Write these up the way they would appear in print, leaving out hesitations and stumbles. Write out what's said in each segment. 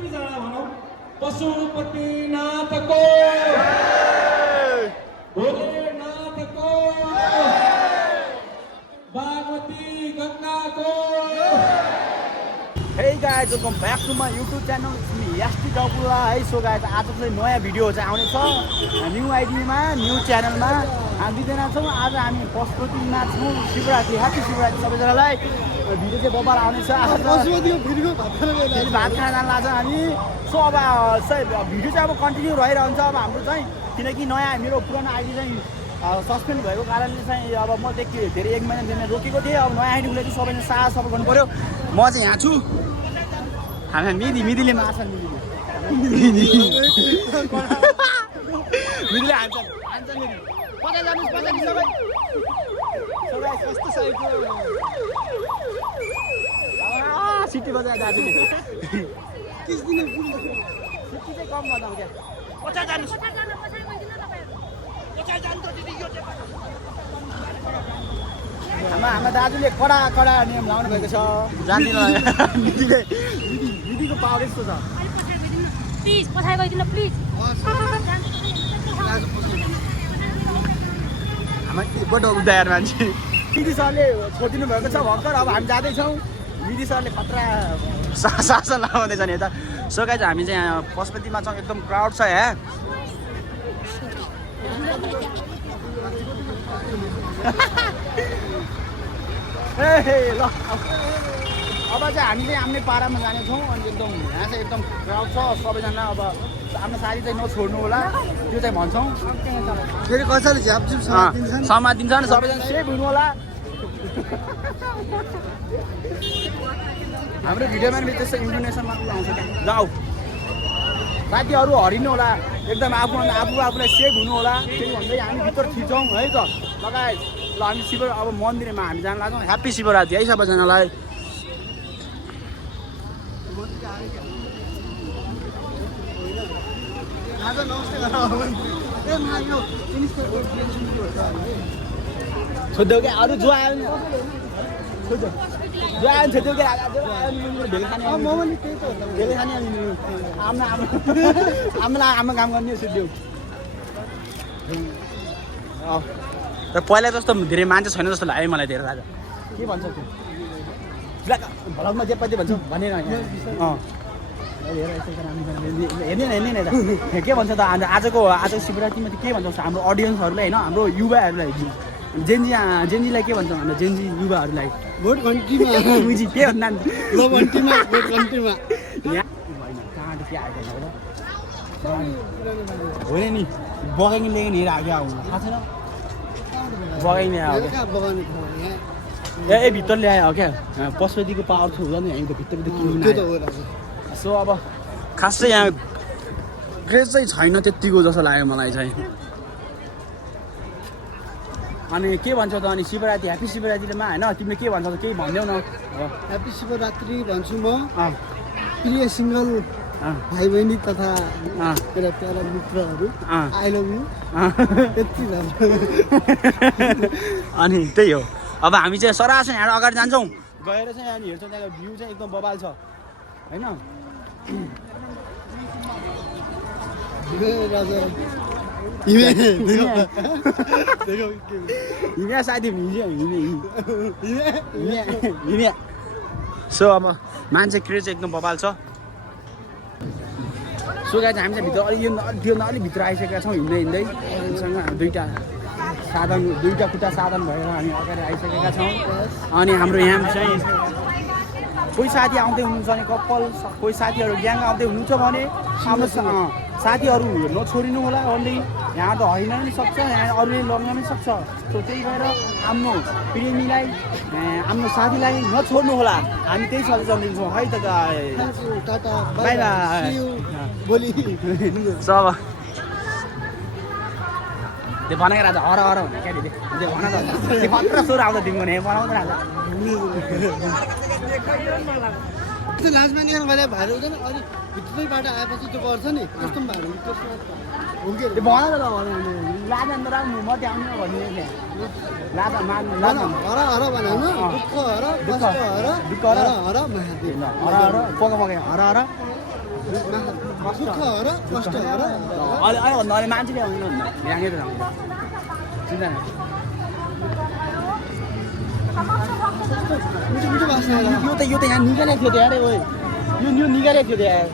कतिजना भनौँ पशुपतिनाथको भोलेनाथको बागमती गङ्गाको। Hey guys, welcome back to my YouTube channel. It's me Yasti Kapula है। सो गाइज आज चाहिँ नयाँ भिडियो चाहिँ आउनेछ न्यू आइडीमा न्यू च्यानलमा। हामी दुईजना छौँ। आज हामी पशुपतिमा छौँ। शिवरात्रि ह्याप्पी शिवरात्रि सबैजनालाई। भिडियो चाहिँ बबाल आउनेछ। आज भात खान जान लाग्छ हामी। सो अब भिडियो चाहिँ अब कन्टिन्यू रहिरहन्छ अब हाम्रो चाहिँ, किनकि नयाँ मेरो पुरानो आइडी चाहिँ सस्पेन्ड भएको कारणले चाहिँ अब म धेरै 1 महिना रोकेको थिएँ। अब नयाँ आइडी उसले चाहिँ सबैले साथ सपोर्ट गर्नु पऱ्यो। म चाहिँ यहाँ छु। हामी मिदीले मार्छ मिदीले हान्छ मिदी पछि जानुहोस् पछि सबै सबै कस्तो साइडको सिटी बजार दाजुले किस दिने सिटी चाहिँ कम भन्दा हो क्या पछि जानुहोस् पछि जान्छ दिदी यो चाहिँ हाम्रो दाजुले कडा नियम लाउनु भएको छ। जान्दिन दिदीको पावर यस्तो छ। प्लिज पठाइ गरिदिनु प्लिज। हाम्रो उदाहरण मान्छे दिदी सरले छोडिदिनु भएको छ भर्खर। अब हामी जाँदैछौँ। दिदी सरले खतरा शासन लगाउँदैछ नि यता। सो गाइज हामी चाहिँ यहाँ पशुपतिमा छौँ। एकदम क्राउड छ यहाँ। ल अब चाहिँ हामी चाहिँ आफ्नै पारामा जानेछौँ। अनि एकदम यहाँ चाहिँ एकदम क्राउड छ सबैजना। अब आफ्नो साथी चाहिँ नछोड्नु होला त्यो चाहिँ भन्छौँ। फेरि कसैले झ्यापझुप समातिन्छ नि सबैजना सेफ हुनु होला। हाम्रो भिडियोमा पनि त्यस्तो इन्फर्मेसनमा आउँछ क्या। जाऊ साथीहरू हरिनु होला एकदम आफूलाई सेफ हुनु होला। त्यही भन्दै हामी भित्र थिच्छौँ है त लगायत। ल हामी अब मन्दिरमा हामी जान लाग्छौँ। ह्याप्पी शिवरात्रि है सबैजनालाई। छोडिदेऊ क्या अरू जो आयो नि छोडिदेऊ क्या आमा काम गर्ने छोडिदेऊ। र पहिला जस्तो धेरै मान्छे छैन जस्तो लाग्यो मलाई धेरै। राजा के भन्छ त्यो भ्लगमा जे पाइदियो भन्छ भनेन हेर्ने के भन्छ त आजको शिवरात्रिमा चाहिँ के भन्छ हाम्रो अडियन्सहरूलाई होइन हाम्रो युवाहरूलाई जेन्जीलाई के भन्छ हाम्रो जेन्जी युवाहरूलाई भोट घन्टीमा के भन्दा कहाँबाट के आएको होइन नि बगाइने ल्याउने हेरेर आगे आउनु थाहा छैन। बगाइने आयो ए भित्र ल्यायो क्या पशुपतिको पावर छ हुँदैन यहाँको भित्र किन्नु। सो अब खासै यहाँ क्रेज चाहिँ छैन त्यतिको जस्तो लाग्यो मलाई चाहिँ। अनि के भन्छ त अनि शिवरात्रि ह्याप्पी शिवरात्रिमा होइन तिमीले के भन्छ त केही भनिदेऊ न। ह्याप्पी शिवरात्रि भन्छु म प्रिय सिङ्गल भाइ बहिनी तथा मेरा प्यारा मित्रहरू आई लभ यु यति अनि त्यही हो। अब हामी चाहिँ सरासन यहाँ अगाडि जान्छौँ। गएर चाहिँ यहाँ हेर्छौँ त्यहाँको भ्यू चाहिँ एकदम बबाल छ होइन। हिँड्या साथी हिँड्या। सो अब मान्छे क्रेज एकदम बबाल छ। सो गाइज हामी चाहिँ भित्र अलिक भित्र आइसकेका छौँ। हिँड्दै हामीसँग दुईवटा खुट्टा साधन भएर हामी अगाडि आइसकेका छौँ। अनि हाम्रो यहाँ चाहिँ कोही साथी आउँदै हुनुहुन्छ भने कपाल कोही साथीहरू ग्याङ आउँदै हुनुहुन्छ भने हाम्रो साथीहरू नछोडिनु होला। अन्त यहाँ त होइन पनि सक्छ यहाँ अरूले लग्न पनि सक्छ। सो त्यही भएर आफ्नो प्रेमीलाई आफ्नो साथीलाई नछोड्नु होला। हामी त्यही सजेसन दिन्छौँ है त। बाई बाई भोलि सब त्यो भनेको राजा हर भने क्या दिदी त्यो भन त त्यो मात्र सोर आउँछ तिमीको भने बनाउँदैन राजा लाजमा निकाल्नु भएर भाइरल हुँदैन। अलिक भित्रैबाट आएपछि त्यो गर्छ नि त्यस्तो पनि भाइरल त्यो भन त लाजा अन्त राख्नु म त्यहाँ आउनु भन्ने लाजा हर हर भने दुःख हर दुःख हर हर हर महादेव हर हर पका हर हर दुःख हो र कष्ट हो र अहिले अहिले भन्दा अहिले मान्छेले आउँदैन भन्दा ल्याङै त आउँदैन चिन्ता न मिठो मिठो बास्ना आएर यो त यहाँ निकालेको थियो त यार ओए यो निकालेको थियो त यार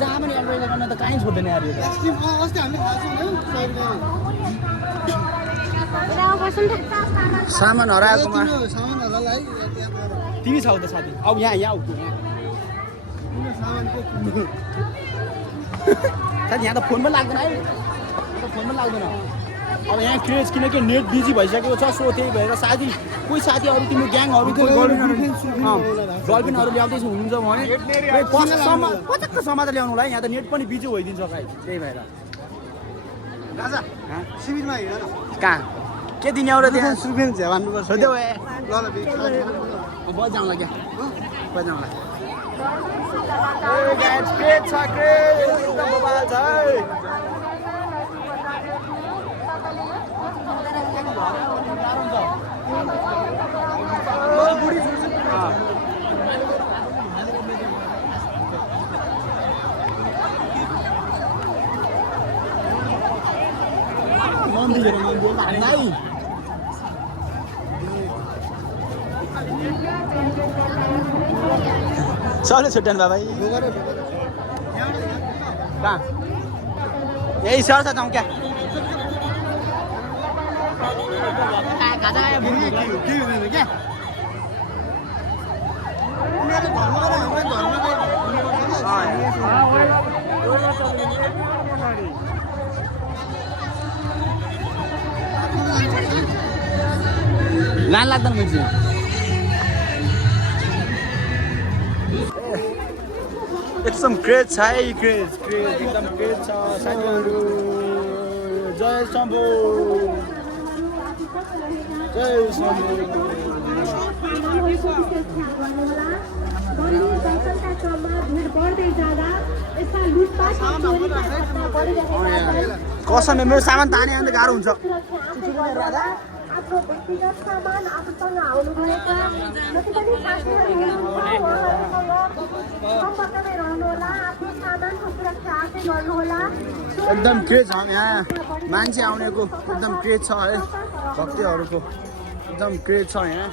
जहाँ पनि एडभर्टाइज गर्न त कहीँ छोड्दैन यार यो त आइसक्रिम अस्ति हामीले खाएको छौँ नि 100 रुपियाँमा सामान हराएकोमा तिम्रो सामानहरूलाई तिमी छौ त साथी अब यहाँ आऊ तिम्रो सामानको साथी यहाँ त फोन पनि लाग्दैन है फोन पनि लाग्दैन अब यहाँ क्रेज किनकि नेट बिजी भइसकेको छ सो त्यही भएर साथी कोही साथी अरू तिम्रो ग्याङहरू कोही गर्लफ्रेन्डहरू ल्याउँदैछ हुनुहुन्छ भने पचक्क समाचार ल्याउनु होला है यहाँ त नेट पनि बिजी भइदिन्छ भाइ त्यही भएर राजा शिविरमा हिँड न कहाँ के दिने एउटा त्यहाँ सुबिन झ्या भन्नुपर्छ सोध्यो ए ल बजाउँला क्या बजाउँला क्रेज छ क्रेज एकदम मोबाइल छ चलो छुट्याउनु बाबा कहाँ यही सर जाउँ क्या लान लाग्दैन मुझे एकदम क्रेज छ है क्रेज एकदम क्रेज छ साथीहरू जय शम्भु कसम मेरो सामान ताने अन्त गाह्रो हुन्छ आफ्नो व्यक्तिगत सामान आफूसँग आउनुभएका जति पनि साथीहरू हुनुहुन्छ सम्पर्कमै रहनुहोला आफ्नो सामानको सुरक्षा आफै गर्नुहोला एकदम क्रेज छ यहाँ मान्छे आउनेको एकदम क्रेज छ है भक्तहरूको एकदम क्रेज छ यहाँ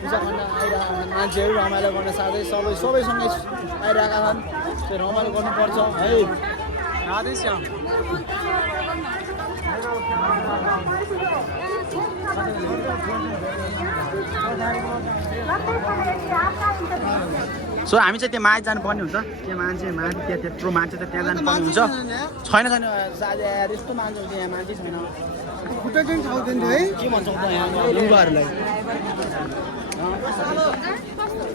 पूजा गर्न आइरहेका मान्छेहरू रमाइलो गर्न साथै सबैसँगै आइरहेका छन् त्यो रमाइलो गर्नुपर्छ है राधेश्याम सो हामी चाहिँ त्यो माथि जानुपर्ने हुन्छ त्यो मान्छे माथि त्यत्रो मान्छे त त्यहाँ जानुपर्ने हुन्छ छैन यस्तो मान्छे यहाँ मान्छे छैन खुट्टा चाहिँ ठाउँदैन है के भन्छौँ त यहाँ लुगाहरूलाई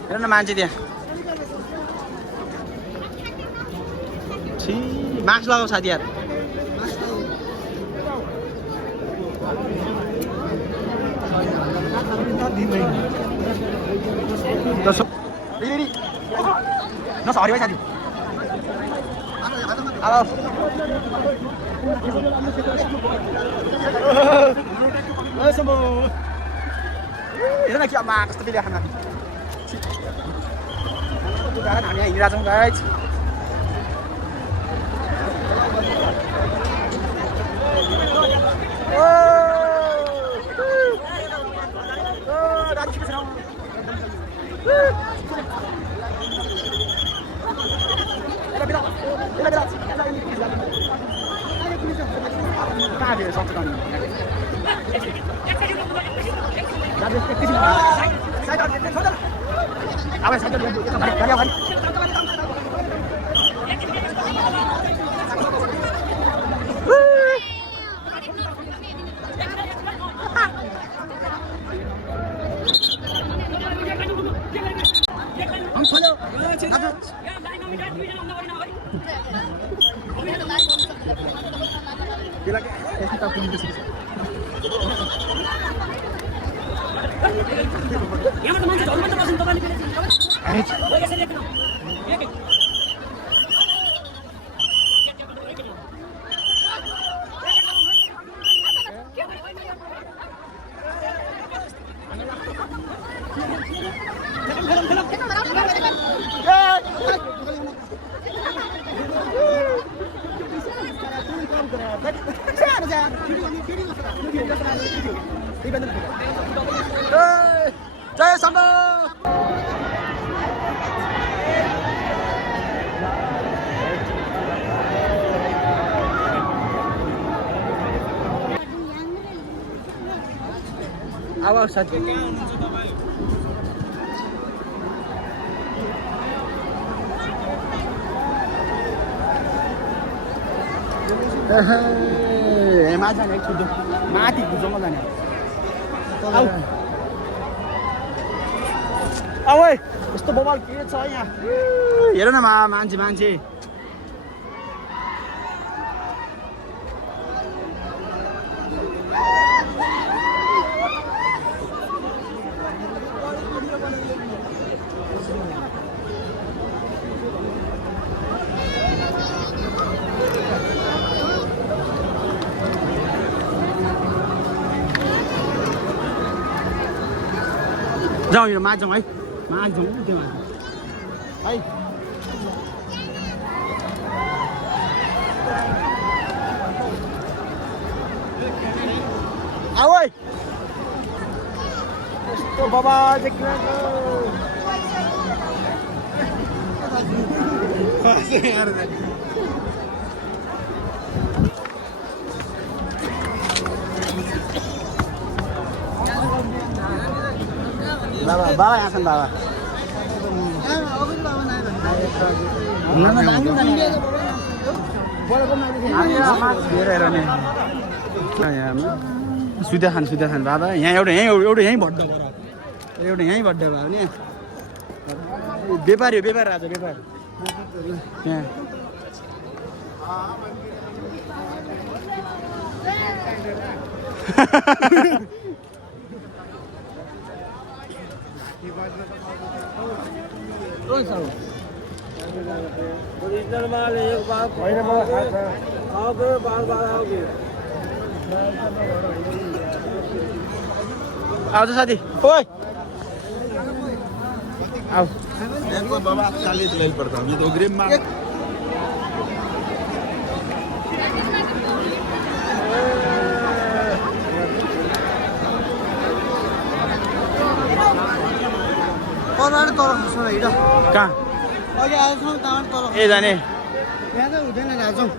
हेर न मान्छे त्यहाँ छि मास्क लगाऊ साथी यार न सरी भाइ साथी हेलो हेर न कि अब कस्तो बेला खाना हामी यहाँ हिँडिरहेको छौँ गाइज कहाँ दिएर सक्छ जय सम्भ आवाज साथी माथि जाने एकछिन माथि घुचाउन जाने आऊ है यस्तो बबाल के छ यहाँ हेर न मान्छे मान्छे जाउँ यो मान्छौँ है मान्छौँ त्यो मान्छौँ है आऊ है यस्तो बाबा बाबा बाबा यहाँ छन् बाबा सुत्या खान बाबा यहाँ एउटा यहीँ भड्डो एउटा यहीँ भड्डो भयो नि व्यापारी आज व्यापार यहाँ ओरिजिनल माल एक बार आओगे बार आओगे आउँछ साथी ओइ आऊ देखो बाबा 40 ले पड़ता ये तो ग्रेम में कताबाट तल खस्नु हिँड कहाँ अघि आउँछौँ त्यहाँबाट तल ए जाने यहाँ चाहिँ हुँदैन जान्छौँ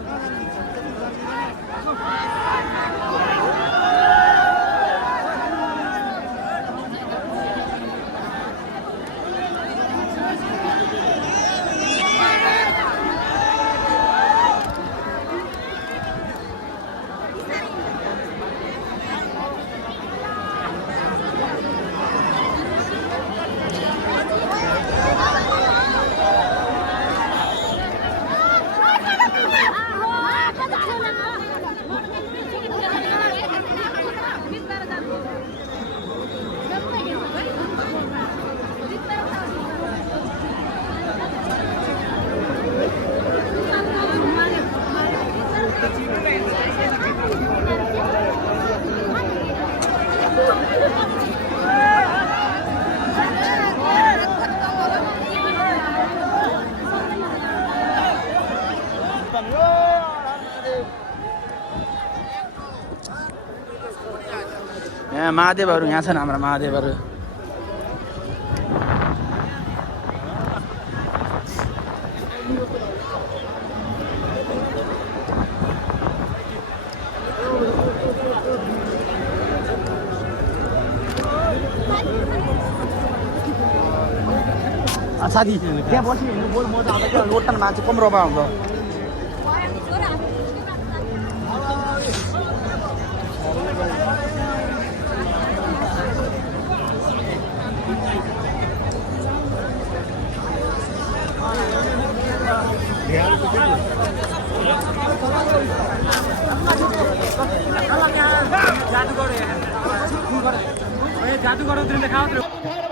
यहाँ महादेवहरू यहाँ छन् हाम्रा महादेवहरू साथी त्यहाँ बसी हिँड्नु बोल म त अब त्यो लोटन मान्छे कम रोपा हुन्छ जादू करो उत्रिँदै खाऊ